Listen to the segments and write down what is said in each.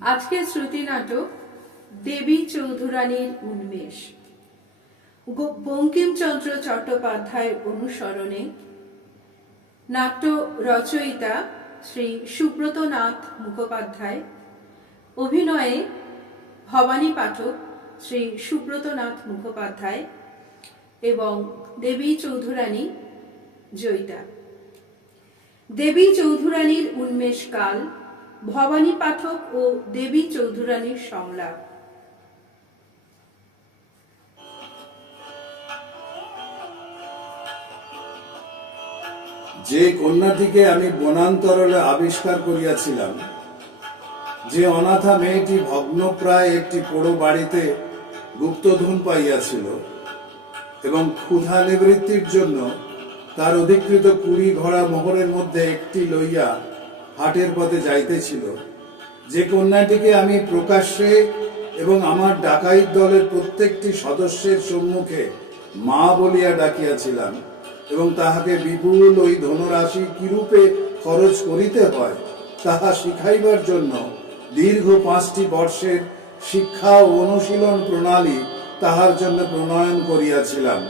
আজকের শ্রুতি নাটক দেবী চৌধুরানীর উন্মেষ বঙ্কিমচন্দ্র চট্টোপাধ্যায় অনুসরণে নাট্য রচয়িতা শ্রী সুব্রতনাথ মুখোপাধ্যায়, অভিনয়ে ভবানী পাঠক শ্রী সুব্রতনাথ মুখোপাধ্যায় এবং দেবী চৌধুরানী জয়িতা। দেবী চৌধুরানীর উন্মেষকাল, ভবানী পাঠক ও দেবী চৌধুরানীর সংলাপ। যে কন্যাটিকে আমি বনান্তরে আবিষ্কার করিয়াছিলাম, যে অনাথা মেয়েটি ভগ্নপ্রায় একটি পোড়ো বাড়িতে গুপ্তধন পাইয়াছিল এবং ক্ষুধা নিবৃত্তির জন্য তার অধিকৃত 20 ঘোড়া মোহরের মধ্যে একটি লইয়া হাটের পথে যাইতেছিল, যে কন্যাটিকে আমি প্রকাশ্যে এবং আমার ডাকাইত দলের প্রত্যেকটি সদস্যের সম্মুখে মা বলিয়া ডাকিয়াছিলাম এবং তাহাকে বিপুল ওই ধনরাশি কিরূপে খরচ করিতে হয় তাহা শিখাইবার জন্য দীর্ঘ 5টি বর্ষের শিক্ষা ও অনুশীলন প্রণালী তাহার জন্য প্রণয়ন করিয়াছিলাম,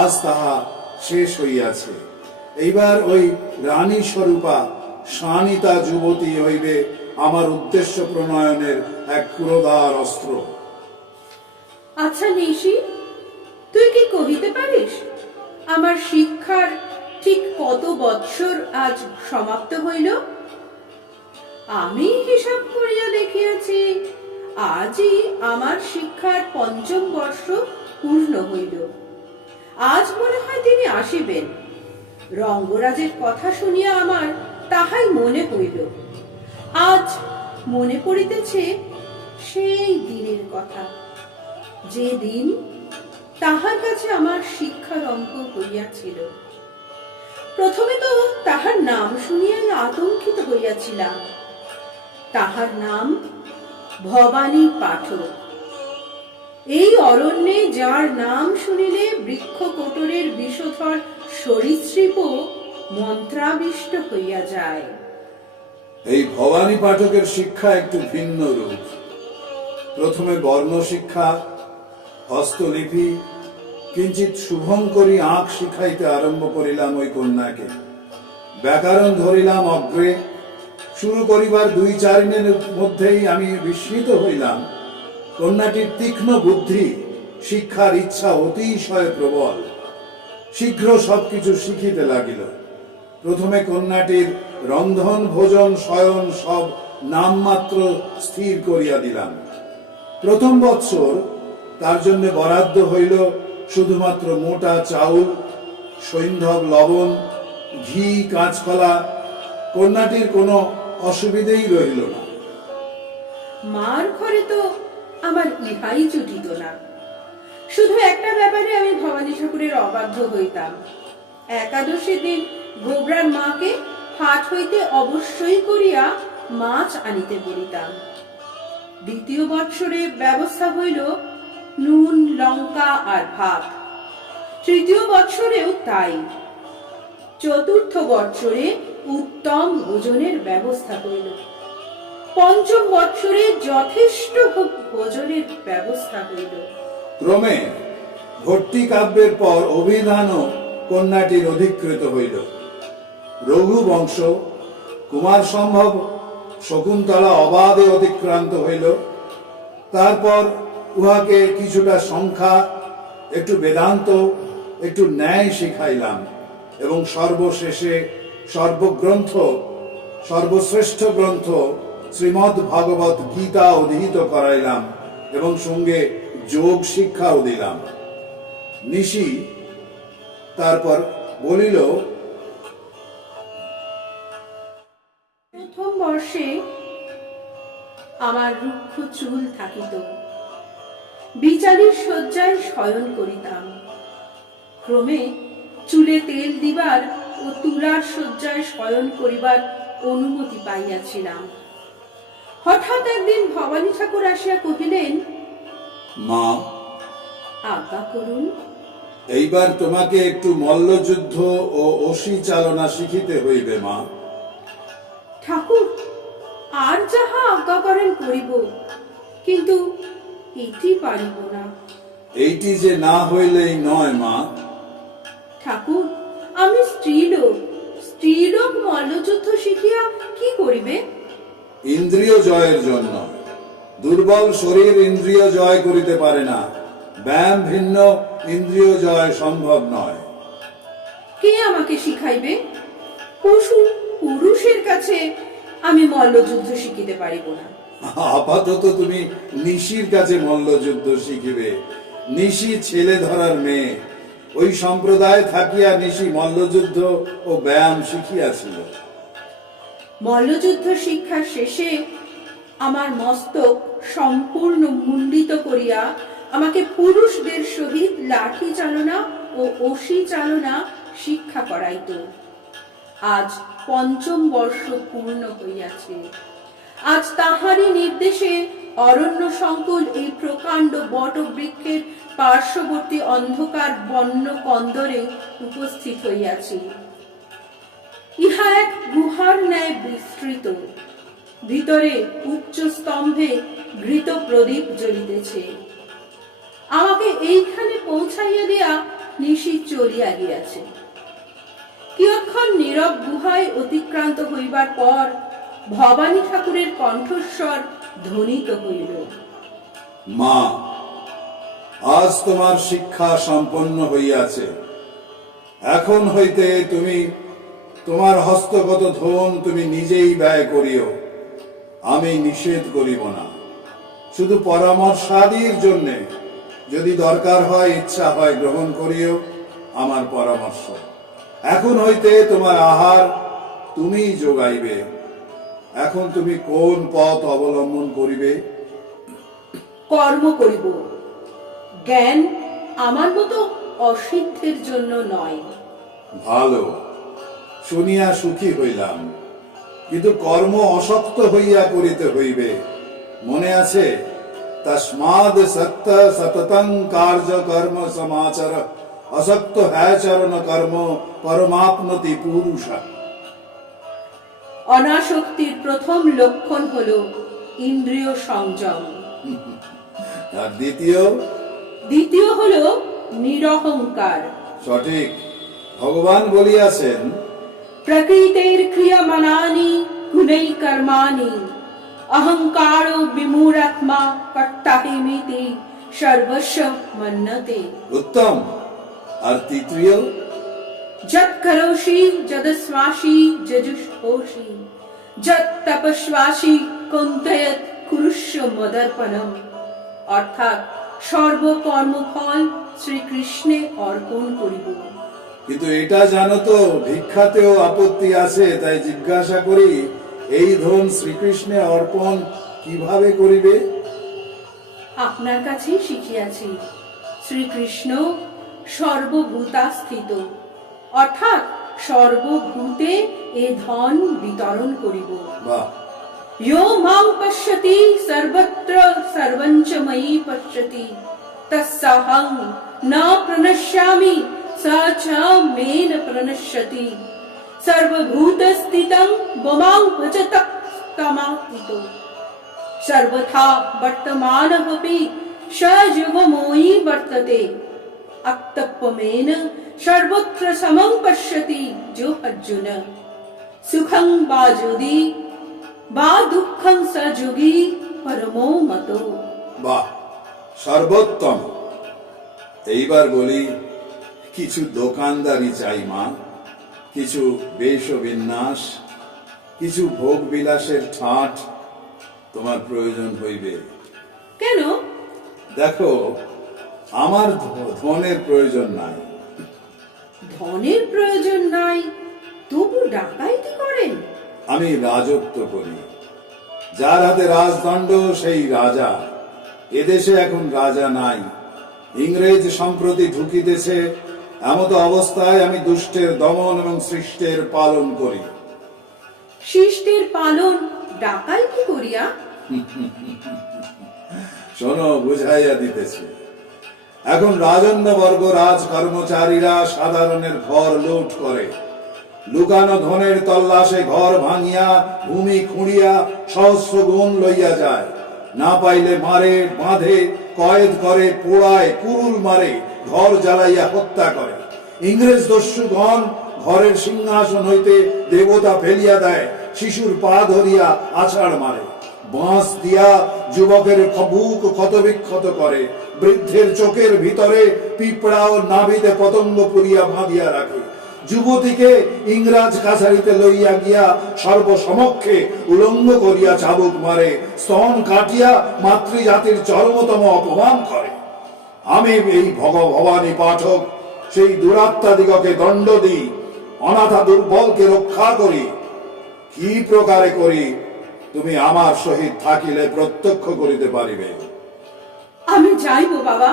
আজ তাহা শেষ হইয়াছে। এইবার ওই রানী স্বরূপা শানিতা যুবতী হইবে আমার উদ্দেশ্য প্রণয়নের এক ক্রোধার অস্ত্র। আচ্ছা নিশি, তুই কি কহিতে পারিস আমার শিক্ষার ঠিক কত বৎসর আজ সমাপ্ত হইল? আমি হিসাব করিয়া দেখিয়াছি, আজই আমার শিক্ষার 5ম বর্ষ পূর্ণ হইল। আজ মনে হয় তিনি আসিবেন। রঙ্গরাজের কথা শুনিয়া আমার তাহাই মনে হইল। আজ মনে পড়িতেছে সেই দিনের কথা, যে দিন তাহার কাছে আমার শিক্ষার অঙ্ক হইয়াছিল। প্রথমে তো তাহার নাম শুনিয়াই আতঙ্কিত হইয়াছিলাম। তাহার নাম ভবানী পাঠক। এই অরণ্যে যার নাম শুনিলে বৃক্ষকোটরের বিষধর সরীসৃপও মন্ত্রাবিষ্ট হইয়া যায়। এই ভবানী পাঠকের শিক্ষা একটু ভিন্ন রূপ। প্রথমে বর্ণ শিক্ষা, হস্তলিপি, কিঞ্চিত শুভঙ্করী আঁক শিখাইতে আরম্ভ করিলাম ওই কন্যাকে। ব্যাকরণ ধরিলাম অগ্রে। শুরু করিবার 2-4 দিনের মধ্যেই আমি বিস্মিত হইলাম। কন্যাটির তীক্ষ্ণ বুদ্ধি, শিক্ষার ইচ্ছা অতিশয় প্রবল। শীঘ্র সবকিছু শিখিতে লাগিল। প্রথমে কন্যাটির রন্ধন, ভোজন, শয়ন সব নামমাত্র স্থির করিয়া দিলাম। প্রথম বৎসর তার জন্য বরাদ্দ হইল শুধুমাত্র মোটা চাউল, সৈন্ধব লবণ, ঘি, কাঁচকলা। কন্যাটির কোনো অসুবিধেই রইল না। মার ঘরে তো আমার ইহাই জুটিত না। শুধু একটা ব্যাপারে আমি ভবানী ঠাকুরের অবাধ্য হইতাম। একাদশী দিন গোবরার মাকে হাট হইতে অবশ্যই করিয়া মাছ আনিতে বলিতাম। দ্বিতীয় বৎসরে ব্যবস্থা হইল নুন, লঙ্কা আর ভাত। তৃতীয় বৎসরেও তাই। চতুর্থ বৎসরে উত্তম ভোজনের ব্যবস্থা হইল। পঞ্চম বৎসরে যথেষ্ট ভোজনের ব্যবস্থা হইল। ক্রমে ভট্টি কাব্যের পর অভিধানও কন্যাটির অধিকৃত হইল। রঘু বংশ, কুমার সম্ভব, শকুন্তলা অবাধে অতিক্রান্ত হইল। তারপর উহাকে কিছুটা সংখ্যা, একটু বেদান্ত, একটু ন্যায় শিখাইলাম এবং সর্বশেষে সর্বশ্রেষ্ঠ গ্রন্থ শ্রীমদ্ ভাগবত গীতা অধীত করাইলাম এবং সঙ্গে যোগ শিক্ষাও দিলাম। নিশি তারপর বলিল, প্রথম বর্ষে আমার রুক্ষ চুল থাকিত। বিচারীর শয্যায় শয়ন করিতাম। ক্রমে চুলে তেল দিবার ও তুলার শয্যায় শয়ন করিবার অনুমতি পাইয়াছিলাম। হঠাৎ একদিন ভবানী ঠাকুর আসিয়া কহিলেন, মা, আজ্ঞা করুন। এইবার তোমাকে একটু মল্লযুদ্ধ ও অসি চালনা শিখিতে হইবে মা। ঠাকুর, আর যাহা আজ্ঞা করেন করি। হইব, কিন্তু এটি পারিব না। এইটি যে না হইলেই নয় মা। ঠাকুর, আমি স্ত্রীলোক, স্ত্রীলোক মল্লযুদ্ধ শিখিয়া কি করিবে? ইন্দ্রিয় জয়ের জন্য। দুর্বল শরীর ইন্দ্রিয় জয় করিতে পারে না। ব্যায়াম ভিন্ন, ইন্দ্রিয় জয় সম্ভব নয়। কে আমাকে শিখাইবে? পুরুষের কাছে আমি মল্লযুদ্ধ শিখিতে পারিব না। আপাতত তুমি নিশির কাছে মল্লযুদ্ধ শিখিবে। নিশি ছেলে ধরার মেয়ে। ওই সম্প্রদায় থাকিয়া নিশি মল্লযুদ্ধ ও ব্যায়াম শিখিয়াছিল। মল্লযুদ্ধ শিক্ষার শেষে আমার মস্তক সম্পূর্ণ মুন্ডিত করিয়া আমাকে পুরুষদের সহিত লাঠি চালনা ও অসি চালনা শিক্ষা করাইত। আজ ৫ম বর্ষ পূর্ণ হইয়াছে। আজ তাহারই নির্দেশে অরণ্য সংকুল এই প্রকাণ্ড বটবৃক্ষের পার্শ্ববর্তী অন্ধকার বন্য কন্দরে উপস্থিত হইয়াছি। ইহা এক গুহার ন্যায় বিস্তৃত। ভিতরে উচ্চ স্তম্ভে ঘৃত প্রদীপ জ্বলিতেছে। আমাকে এইখানে পৌঁছাইয়া দিয়া নিশি চলিয়া গিয়াছে। কিয়ৎক্ষণ নীরব গুহায় অতিক্রান্ত হইবার পর ভবানী ঠাকুরের কণ্ঠস্বর ধ্বনিত হইল। মা, আজ তোমার শিক্ষা সম্পন্ন হইয়াছে। এখন হইতে তুমি তোমার হস্তগত ধন তুমি নিজেই ব্যয় করিও। আমি নিষেধ করিব না। শুধু পরামর্শাদির জন্যে যদি দরকার হয়, ইচ্ছা হয়, গ্রহণ করিও আমার পরামর্শ। এখন হইতে তোমার আহার তুমি যোগাইবে। এখন তুমি কোন পথ অবলম্বন করিবে? কর্ম করিব। জ্ঞান আমার মতো অসিদ্ধের জন্য নয়। ভালো, শুনিয়া সুখী হইলাম। কিন্তু কর্ম অশক্ত হইয়া করিতে হইবে। মনে আছে? তস্মাদ সত্য সততং কার্য কর্ম সমাচার, অসক্ত হ্যাচরণ কর্ম পরমাপ্নতি পুরুষ। অনাসক্তির প্রথম লক্ষণ হল ইন্দ্রিয় সংযম। আর দ্বিতীয় হল নিরহংকার। সঠিক। ভগবান বলিয়াছেন, প্রকৃতের ক্রিয়মাণানি গুণৈ কর্মাণি অহংকারো বিমূঢ়াত্মা কর্তাহিমিতি সর্বস্ব মন্যতে। উত্তম। আর তৃতীয়? যৎ করোষি যদস্মাসি যজুষোষি যৎ তপস্বাসি কুন্তয়ৎ কুরুষ্য মদর্পণম। অর্থাৎ সর্বকর্মফল শ্রীকৃষ্ণে অর্পণ করিব। কিন্তু এটা জানো তো, ভিক্ষাতেও আপত্তি আছে। তাই জিজ্ঞাসা করি, এই ধন শ্রীকৃষ্ণে অর্পণ কিভাবে করিবে? আপনার কাছেই শিখিয়াছি। শ্রীকৃষ্ণ সর্বভূতাস্থিত, অর্থাৎ সর্বভূতে এ ধন বিতরণ করিব। বাহ! यो मां पश्यति सर्वत्र सर्वं च मयि पश्यति तस्सहं न प्रणश्यामि स च मे न प्रणश्यति सर्वभूतस्थितं ममां भजतस्तमाहितो सर्वथा वर्तमानमपि स जीवमोहि वर्तते अक्तत्वमेन सर्वत्र समं पश्यति जो अर्जुन सुखं वा যদি বা দুঃখং সযোগী পরমো মত। বাহ! সর্বোত্তম। এইবার বলি, কিছু দোকানদারি চাই মা। কিছু বেশ বিন্যাস, কিছু ভোগ বিলাসের ঠাট তোমার প্রয়োজন হইবে। কেন? দেখো, আমার ধনের প্রয়োজন নাই। ধনের প্রয়োজন নাই, তবু ডাকাইতি করেন? আমি রাজত্ব করি। যার হাতে রাজদণ্ড সেই রাজা। এদেশে এখন রাজা নাই। ইংরেজ সম্প্রতি ঢুকিতেছে। এমত অবস্থায় আমি দুষ্টের দমন এবং সৃষ্টের পালন করি। শিষ্টের পালন ডাকাইতি করিয়া? শোনো, বুঝাইয়া দিতেছে। এখন রাজন্যবর্গ রাজ কর্মচারীরা সাধারণের ঘর লুট করে। লুকানো ধনের তল্লাশে ঘর ভাঙিয়া ভূমি খুঁড়িয়া সহস্র গুণ লইয়া যায়। না পাইলে মারে, বাঁধে, কয়েদ করে, পোড়ায়, কুরুল মারে, ঘর জ্বালাইয়া হত্যা করে। ইংরেজ দস্যুগণ ঘরের সিংহাসন হইতে দেবতা ফেলিয়া দেয়, শিশুর পা ধরিয়া আছাড় মারে, বাঁশ দিয়া যুবকের বুক ক্ষতবিক্ষত করে, বৃদ্ধের চোখের ভিতরে পিঁপড়া ও নাভিতে পতঙ্গ পুরিয়া বাঁধিয়া রাখে, যুবতীকে ইংরাজ কাছারিতে লইয়া গিয়া সর্বসমক্ষে উলঙ্গ করিয়া চাবুক মারে, স্তন কাটিয়া মাতৃজাতির চরমতম অপমান করে। আমি এই ভগভবানী পাঠক সেই দুরাত্মাদিগকে দণ্ড দিই, অনাথা দুর্বলকে রক্ষা করি। কি প্রকারে করি তুমি আমার সহিত থাকিলে প্রত্যক্ষ করিতে পারিবে। আমি যাইব বাবা,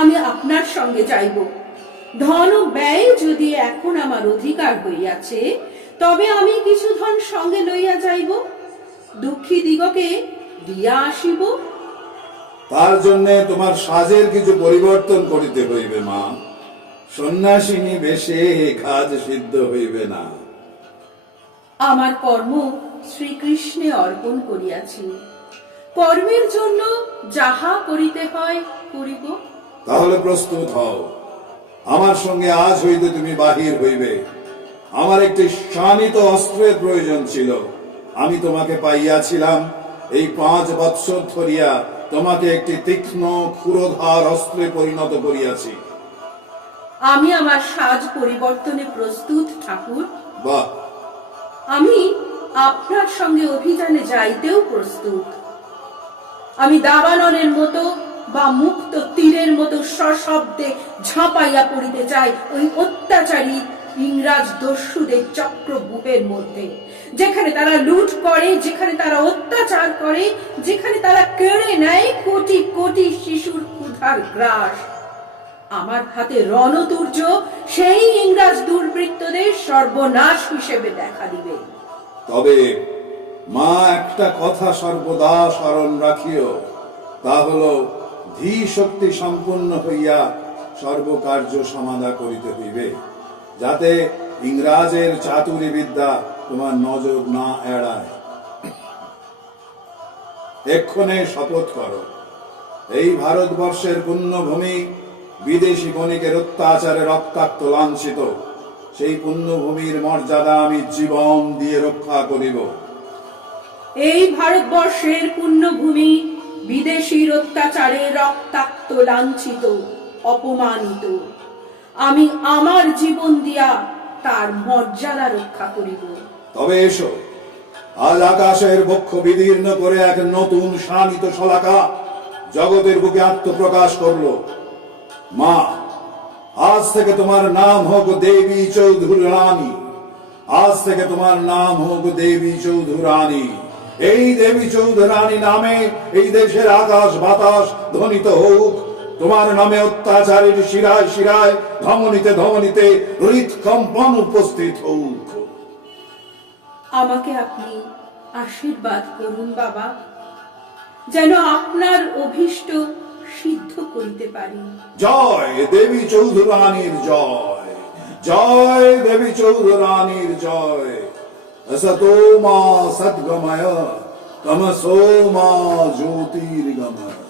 আমি আপনার সঙ্গে যাইব। ধন ও ব্যয় যদি এখন আমার অধিকার হইয়াছে, তবে আমি কিছু ধন সঙ্গে লইয়া যাইব, দুঃখী দিগকে দিয়া আসিব। তার জন্য তোমার সাজের কিছু পরিবর্তন করিতে হইবে মা। সন্ন্যাসিনী বেশে কাজ সিদ্ধ হইবে না। আমার কর্ম শ্রীকৃষ্ণে অর্পণ করিয়াছি, কর্মের জন্য যাহা করিতে হয় করিব। তাহলে প্রস্তুত হও, আমার সঙ্গে আজ হইতে তুমি বাহির হইবে। আমার একটি শানিত অস্ত্রের প্রয়োজন ছিল, আমি তোমাকে পাইয়াছিলাম। এই 5 বৎসর ধরিয়া তোমাকে একটি তীক্ষ্ণ ক্ষুরধার অস্ত্রে পরিণত করিয়াছি। আমি আমার সাজ পরিবর্তনে প্রস্তুত ঠাকুর। বাহ! আমি আপনার সঙ্গে অভিযানে যাইতেও প্রস্তুত। আমি দাবানলের মতো বা মুক্ত তীরের মতো সশব্দে ঝাঁপাইয়া পড়িতে চাই ওই অত্যাচারী ইংরাজ দস্যুদের চক্রব্যূহের মধ্যে, যেখানে তারা লুট করে, যেখানে তারা অত্যাচার করে, যেখানে তারা কেড়ে নেয় কোটি কোটি শিশুর ক্ষুধার গ্রাস। আমার হাতে রণতুর্য সেই ইংরাজ দুর্বৃত্তদের সর্বনাশ হিসেবে দেখা দিবে। তবে মা, একটা কথা সর্বদা স্মরণ রাখিও, তা হল ধী শক্তি সম্পন্ন হইয়া সর্বকার্য সমাধা করিতে হইবে, যাতে ইংরাজের চাতুরী বিদ্যা তোমার নজর না এড়ায়। এক্ষণে শপথ করো, এই ভারতবর্ষের পুণ্যভূমি বিদেশি বণিকের অত্যাচারে রক্তাক্ত লাঞ্ছিত, সেই পুণ্যভূমির মর্যাদা আমি জীবন দিয়ে রক্ষা করিব। এই ভারতবর্ষের পুণ্যভূমি বিদেশির অত্যাচারে রক্তাক্ত লাঞ্ছিত অপমানিত, আমি আমার জীবন দিয়া তার মর্যাদা রক্ষা করিব। তবে এসো, আজ আকাশের বক্ষ বিদীর্ণ করে এক নতুন শানিত শলাকা জগতের বুকে আত্মপ্রকাশ করলো। মা, আজ থেকে তোমার নাম হোক দেবী চৌধুরানী। আজ থেকে তোমার নাম হোক দেবী চৌধুরানী। এই দেবী চৌধুরানী নামে এই দেশের আকাশ বাতাস ধ্বনিত হোক। তোমার নামে অত্যাচারের শিরায় শিরায় ধমনীতে ধমনীতে হৃৎকম্পন উপস্থিত হোক। আমাকে আপনি আশীর্বাদ করুন বাবা, যেন আপনার অভীষ্ট সিদ্ধ করিতে পারি। জয় দেবী চৌধুরানীর জয়, জয় দেবী চৌধুরানীর জয়। असतो मा सद्गमय, तमसो मा ज्योतिर्गमय।